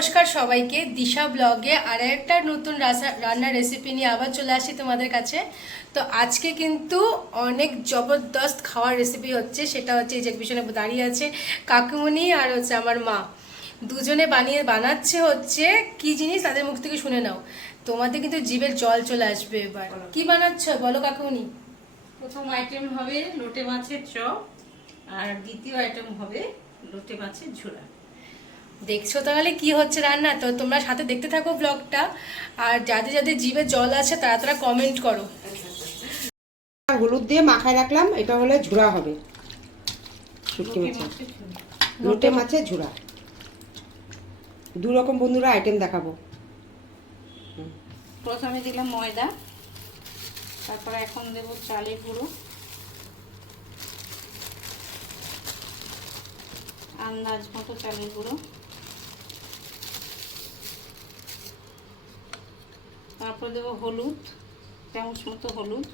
নমস্কার সবাইকে। দিশা ব্লগে আর একটা নতুন রান্নার রেসিপি নিয়ে আবার চলে আসি তোমাদের কাছে। তো আজকে কিন্তু অনেক জবরদস্ত খাওয়ার রেসিপি হচ্ছে। সেটা হচ্ছে এই যে পিছনে দাঁড়িয়ে আছে কাকুমনি আর হচ্ছে আমার মা। দুজনে বানিয়ে বানাচ্ছে হচ্ছে কি জিনিস তাদের মুখ থেকে শুনে নাও। তোমাদের কিন্তু জিভের জল চলে আসবে এবার। কি বানাচ্ছ? বলো কাকুমনি প্রথম আইটেম হবে লোটে মাছের চপ আর দ্বিতীয় আইটেম হবে লোটে মাছের ঝোড়া দেখছ তাহলে কি হচ্ছে রান্না? তো তোমরা সাথে দেখতে থাকো ব্লগটা আর যাদের যাদের জিভে জল আছে তারা তারা কমেন্ট করো। হলুদ দিয়ে মাখায় রাখলাম এটা হলে ঝুরা হবে। শুটকি লোটে মাছের। ঝোড়া লোটে মাছের ঝুরা দু রকম বন্ধুরা আইটেম দেখাবো। প্রথমে দিলাম ময়দা তারপরে এখন দেব চালের গুঁড়ো। আন্দাজ মতো চালের গুঁড়ো। তারপর দেব হলুদ, চামচ মতো হলুদ।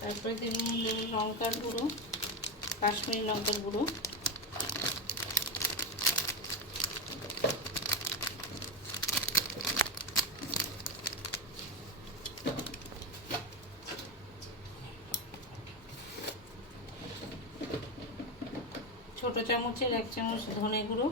তারপরে দেব লঙ্কার গুঁড়ো, কাশ্মীরি লঙ্কার গুঁড়ো। ছোট চামচের এক চামচ ধনে গুঁড়ো।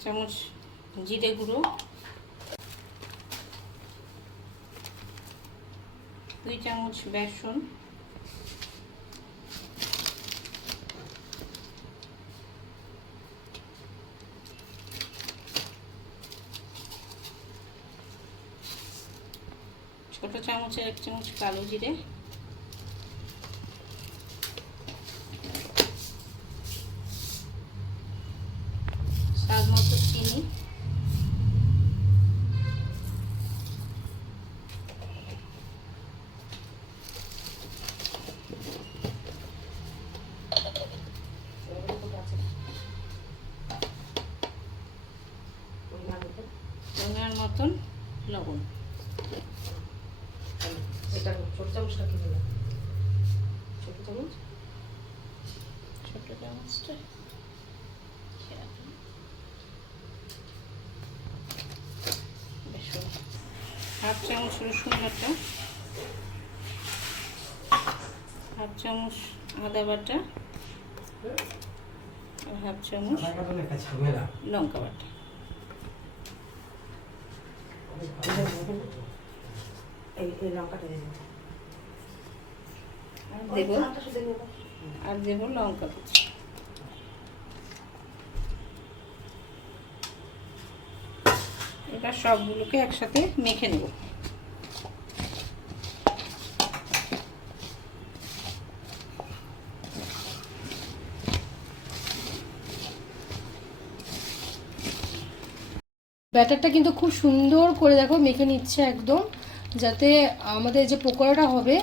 চামচ জিরে গুঁড়ো দুই চামচ বেসন ছোট চামচের এক চামচ কালো জিরে স্বাদ মতো চিনি পরিমাণ মতন লবণ। এটা ছোট চামচটা কি দিলাম ছোট চামচ? ছোট চামচটা বেসন হাফ চামচ রসুন বাটা হাফ চামচ আদা বাটা আর হাফ চামচ লঙ্কা বাটা। আর দেবো লঙ্কা এবার সবগুলোকে একসাথে মেখে নেব। ব্যাটারটা কিন্তু খুব সুন্দর করে দেখো মেখে নিচ্ছে একদম, যাতে আমাদের যে পকোড়াটা হবে,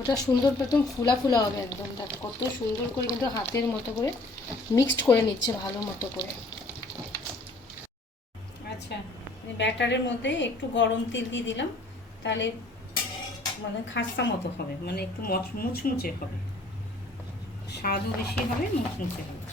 ওটা সুন্দর একদম ফুলা ফুলা হবে একদম। দেখো কত সুন্দর করে কিন্তু হাতের মতো করে মিক্সড করে নিচ্ছে, ভালো মতো করে। আচ্ছা ব্যাটারের মধ্যে একটু গরম তেল দিয়ে দিলাম, তাহলে মানে খাস্তা মতো হবে মানে একটু মচ, মুচমুচে হবে। স্বাদও বেশি হবে, মুচমুচে হবে।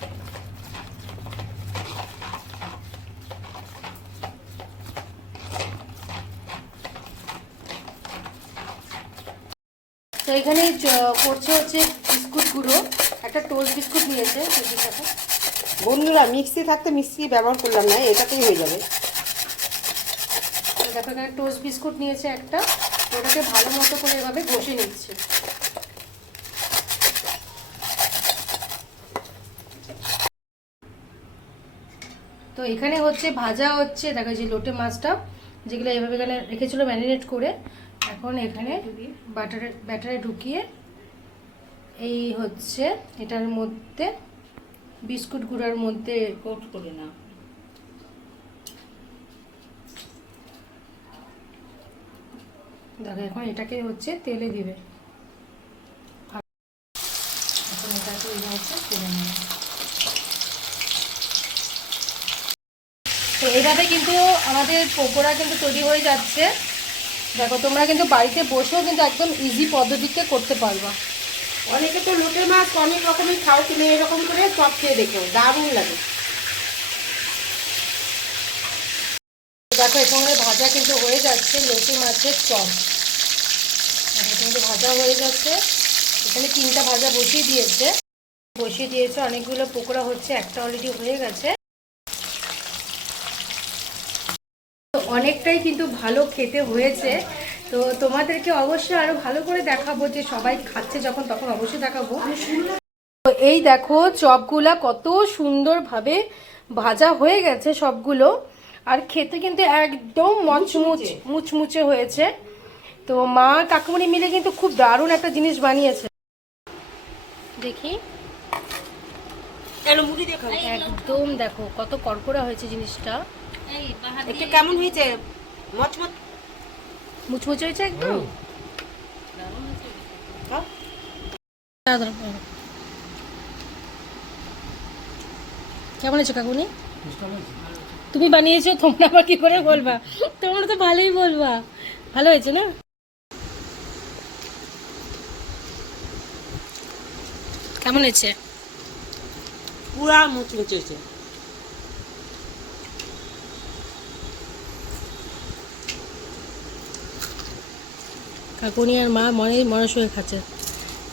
এখানে চ- করছে হচ্ছে বিস্কুটগুলো একটা টোস্ট বিস্কুট নিয়েছে সুজির সাথে। বন্ধুরা মিক্সি থাকতে মিক্সি ব্যবহার করলাম না এটাতেই হয়ে যাবে। দেখো এখানে টোস্ট বিস্কুট নিয়েছে একটা। ওটাকে ভালো মতো করে এভাবে ঘষে নিচ্ছে। তো এখানে হচ্ছে ভাজা হচ্ছে দেখো যে লোটে মাছটা যেগুলো এভাবে এখানে রেখেছিল ম্যারিনেট করে। এখন এখানে বাটারে ব্যাটারে ঢুকিয়ে এই হচ্ছে এটার মধ্যে বিস্কুট গুঁড়ার মধ্যে কোট করে না দেখো এখন এটাকে হচ্ছে তেলে দিবে। এখন এটাকে হচ্ছে তেলে নেবে। তো এইভাবে কিন্তু আমাদের পকোড়া কিন্তু তৈরি হয়ে যাচ্ছে। দেখো তোমরা কিন্তু বাড়িতে বসেও কিন্তু একদম ইজি পদ্ধতিতে করতে পারবা। অনেকে তো লোটে মাছ অনেক রকমের খাও তুমি এরকম করে চপ খেয়ে দেখো দারুণ লাগে। দেখো এখানে ভাজা কিন্তু হয়ে যাচ্ছে লটি মাছের চপ। কিন্তু ভাজা হয়ে যাচ্ছে। এখানে তিনটা ভাজা বসিয়ে দিয়েছে। বসিয়ে দিয়েছে অনেকগুলো পকোড়া হচ্ছে একটা অলরেডি হয়ে গেছে। অনেকটাই কিন্তু ভালো খেতে হয়েছে। তো তোমাদেরকে অবশ্যই আরও ভালো করে দেখাবো যে সবাই খাচ্ছে যখন তখন অবশ্যই দেখাবো। তো এই দেখো চপগুলা কত সুন্দরভাবে ভাজা হয়ে গেছে সবগুলো। আর খেতে কিন্তু একদম মচমুচ মুচমুচে। হয়েছে। তো মা কাকুমণি মিলে কিন্তু খুব দারুণ একটা জিনিস বানিয়েছে। দেখি। একদম দেখো কত কড়কড়া হয়েছে জিনিসটা। একটু কেমন হয়েছে? মচমচ। মুচমুচে হয়েছে একদম? কেমন আছে কাকুনি? তুমি বানিয়েছো তোমরা আবার কি করে বলবা? তোমরা তো ভালোই বলবা। ভালো হয়েছে না? কেমন হয়েছে? পুরা মুচমুচে হয়েছে। কাকুনি আর মা মনে মনস হয়ে খাচ্ছে।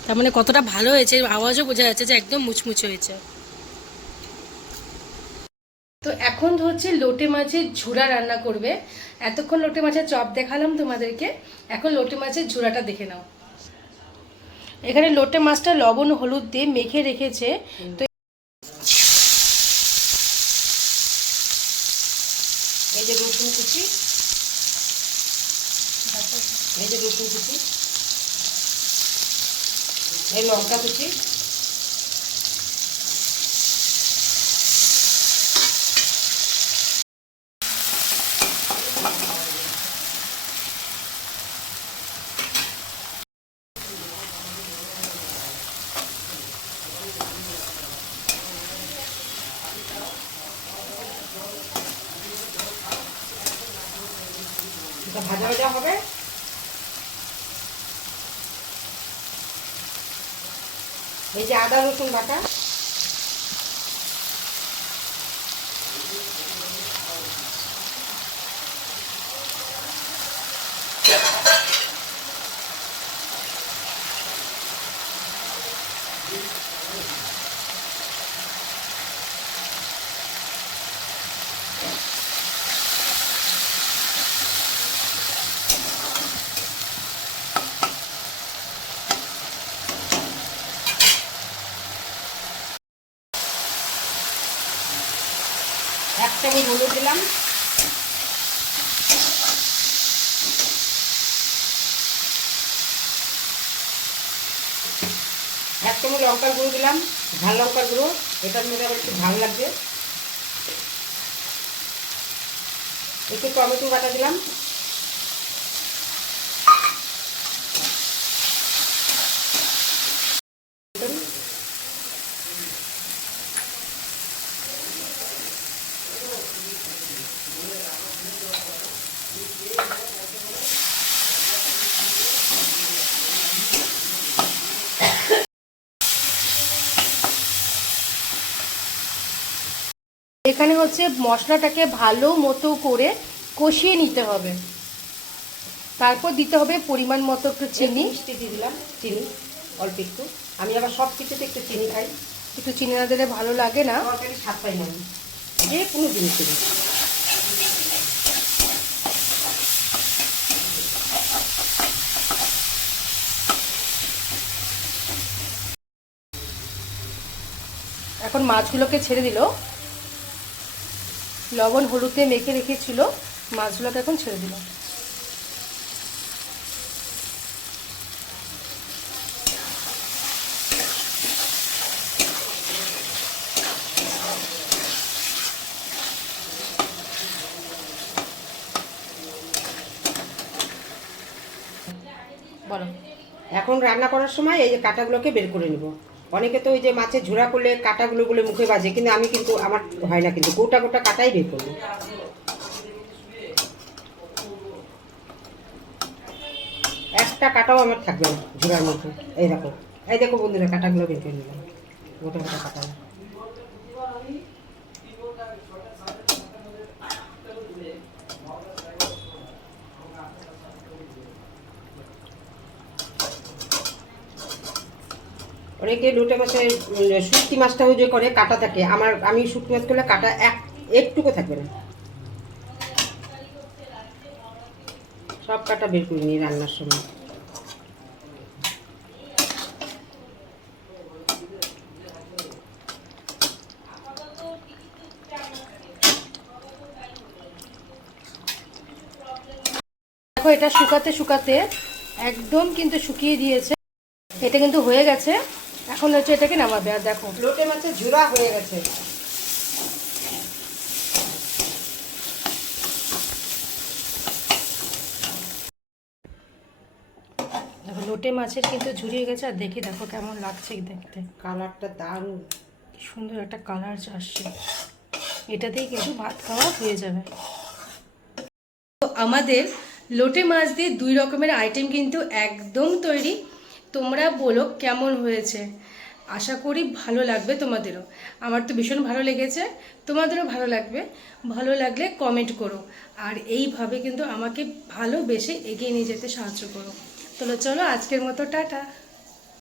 তার মানে কতটা ভালো হয়েছে আওয়াজও বোঝা যাচ্ছে যে একদম মুচমুচে হয়েছে। তো এখন হচ্ছে লোটে মাছের ঝুড়া রান্না করবে। এতক্ষণ লোটে মাছের চপ দেখালাম তোমাদেরকে। এখন লোটে মাছের ঝুড়াটা দেখে নাও। এখানে লোটে মাছটা লবণ, হলুদ দিয়ে মেখে রেখেছে। তো এই যে রসুন কুচি। এই যে রসুন কুচি এই লঙ্কা কুচি এই যে আদা রসুন বাটা চামচ হলুদ দিলাম। এক চামচ লঙ্কার গুঁড়ো দিলাম, ঝাল লঙ্কার গুঁড়ো এটার মধ্যে আবার একটু ঝাল লাগবে। একটু টমেটো বাটা দিলাম এখানে হচ্ছে মশলাটাকে ভালো মতো করে কষিয়ে নিতে হবে। তারপর দিতে হবে পরিমাণ মতো একটু চিনি। মিষ্টি দিয়ে দিলাম চিনি অল্প একটু। আমি আবার সব কিছুতে একটু চিনি খাই। একটু চিনি না দিলে ভালো লাগে না। তরকারি স্বাদ পাই না যে কোনো জিনিস এখন মাছগুলোকে ছেড়ে দিল। লবণ হলুদে মেখে রেখেছিল, মাছগুলোকে এখন ছেড়ে দিল বলো। এখন রান্না করার সময় এই যে কাঁটাগুলোকে বের করে নেব। অনেকে তো ওই যে মাছের ঝোড়া করলে কাটাগুলো বলে মুখে বাজে, কিন্তু আমি কিন্তু আমার হয় না কিন্তু, গোটা গোটা কাটাই বের করব। একটা কাটাও আমার থাকবে না ঝোড়ার মধ্যে। এই দেখো এই দেখো বন্ধুরা, কাটাগুলো বের করে নিলাম। গোটা গোটা কাটা। অনেকে লোটে মাছের শুটকি মাছটাও যে করে, কাটা থাকে। আমার, আমি শুটকি মাছ করলে কাটা এক, একটুকু থাকবে না। সব কাটা বের করে নিই রান্নার সময়। দেখো, এটা শুকাতে শুকাতে একদম কিন্তু শুকিয়ে দিয়েছে। এটা কিন্তু হয়ে গেছে। এখন হচ্ছে এটাকে নামাবে আর দেখো। লোটে মাছের ঝুরা হয়ে গেছে। দেখো লোটে মাছের কিন্তু ঝুরিয়ে গেছে আর দেখি দেখো কেমন লাগছে দেখতে। কালারটা দারুণ। সুন্দর একটা কালার আসছে। এটাতেই কিন্তু ভাত খাওয়া হয়ে যাবে। তো আমাদের লোটে মাছ দিয়ে দুই রকমের আইটেম কিন্তু একদম তৈরি। তোমরা বলো কেমন হয়েছে। আশা করি ভালো লাগবে তোমাদেরও। আমার তো ভীষণ ভালো লেগেছে, তোমাদেরও ভালো লাগবে। ভালো লাগলে কমেন্ট করো। আর এইভাবে কিন্তু আমাকে ভালোবেসে এগিয়ে নিয়ে যেতে সাহায্য করো। তাহলে চলো আজকের মতো টাটা।